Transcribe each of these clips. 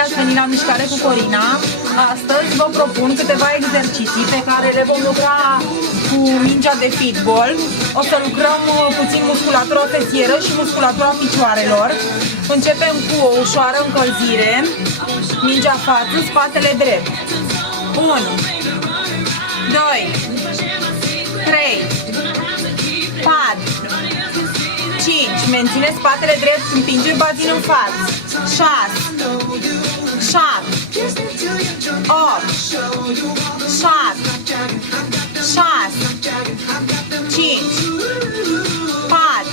bine ați venit la Mișcare cu Corina. Astăzi vă propun câteva exerciții pe care le vom lucra cu mingea de fitball. O să lucrăm puțin musculatura fesieră și musculatura picioarelor. Începem cu o ușoară încălzire. Mingea față, spatele drept. 1, 2, 3, 4, 5. Menține spatele drept, împinge bazinul în față. 6, 7, 8, 7, 6, 5, 4,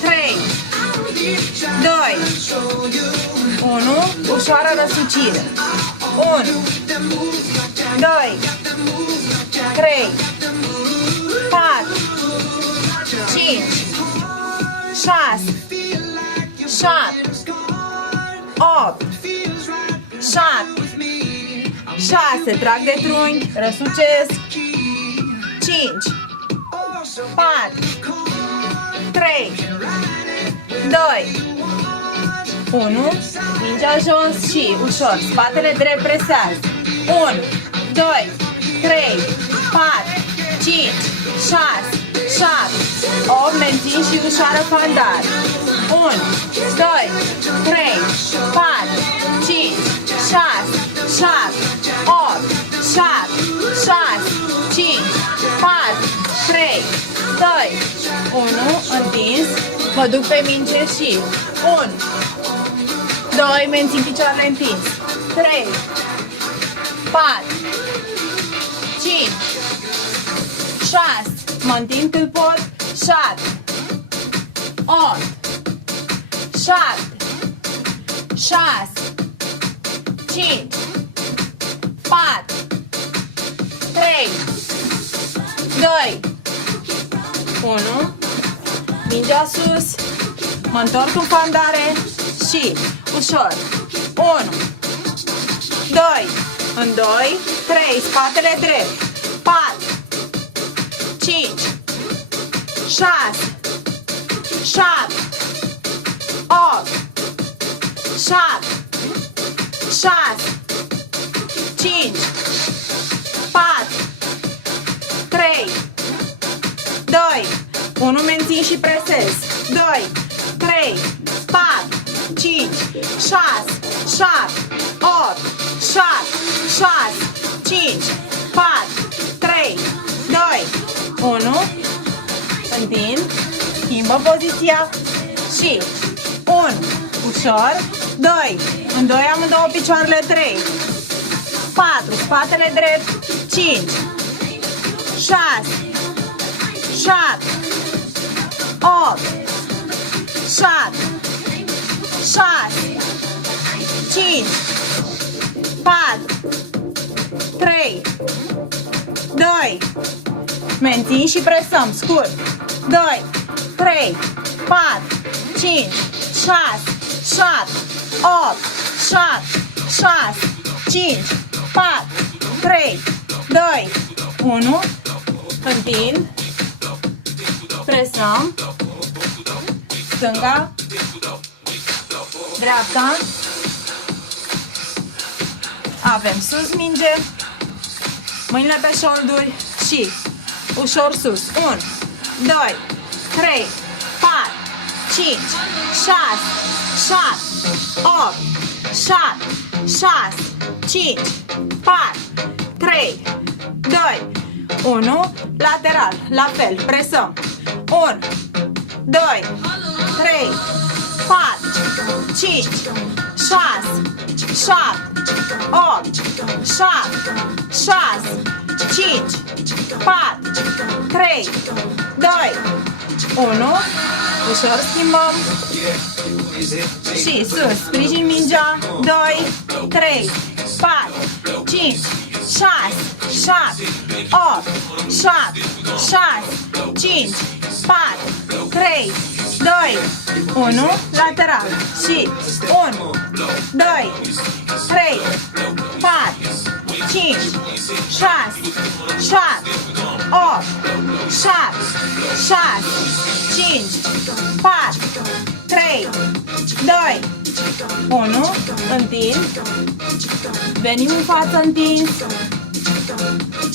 3, 2, 1. Ușoară răsucire. 1, 2, 3, 4, 5, 6, 7, 8, 7, 6. Trag de trunchi, răsucesc. 5, 4, 3, 2, 1. Mingea jos și ușor. Spatele drept presează. 1, 2, 3, 4, 5, 6, 7, 8. Mențin și ușoară fandare. 1, 2, 3, 4, 5, 6, 7, 8, 7, 6, 5, 4, 3, 2, 1. Întins. Mă duc pe minge și 1, 2, mențin picioarele întins. 3, 4, 5, 6, mă întind cât pot. 7, 8, 7, 6, 5, 4, 3, 2, 1. Mingea sus. Mă întorc în fandare și ușor. 1, 2, în 2, 3, spatele drept. 4, 5, 6, 7, 8, 7, 6, 5, 4, 3, 2, 1. Mențin și presez. 2, 3, 4, 5, 6, 7, 8, 7, 6, 5, 4, 3, 2, 1. Întind. Schimbă poziția și 1, ușor. 2, în 2 amândouă picioarele. 3, 4, spatele drept. 5, 6, 7, 8, 7, 6, 5, 4, 3, 2. Mențin și presăm. Scurt. 2, 3, 4, 5, 6, 7, 8, 7, 6, 5, 4, 3, 2, 1. Întind. Presăm. Stânga. Dreapta. Avem sus minge. Mâinile pe șolduri și ușor sus. 1, 2, 3, 4, 5, 6, 7, 8, 7, 6, 5, 4, 3, 2, 1. Lateral. La fel. Presăm. 1, 2, 3, 4, 5, 6, 7, 8, 7, 6, 5, 4, 3, 2, 1. Ușor schimbăm. Și sus. Sprijin mingea. 2, 3, 4, 5, 6, 7, 8, 7, 6, 5, 4, 3, 2, 1. Lateral. Și 1, 2, 3, 4, 5, 6, 7, 8, 7, 6, 5, 4, 3, 2, 1, întind, venim în față întins,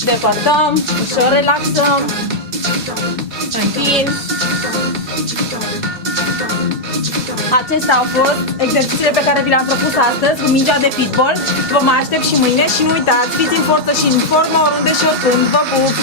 depărtăm, ușor relaxăm, întind. Acestea au fost exercițiile pe care vi le-am propus astăzi cu mingea de pitbull. Vă mai aștept și mâine și nu uitați, fiți în forță și în formă oriunde și oricând. Vă pup!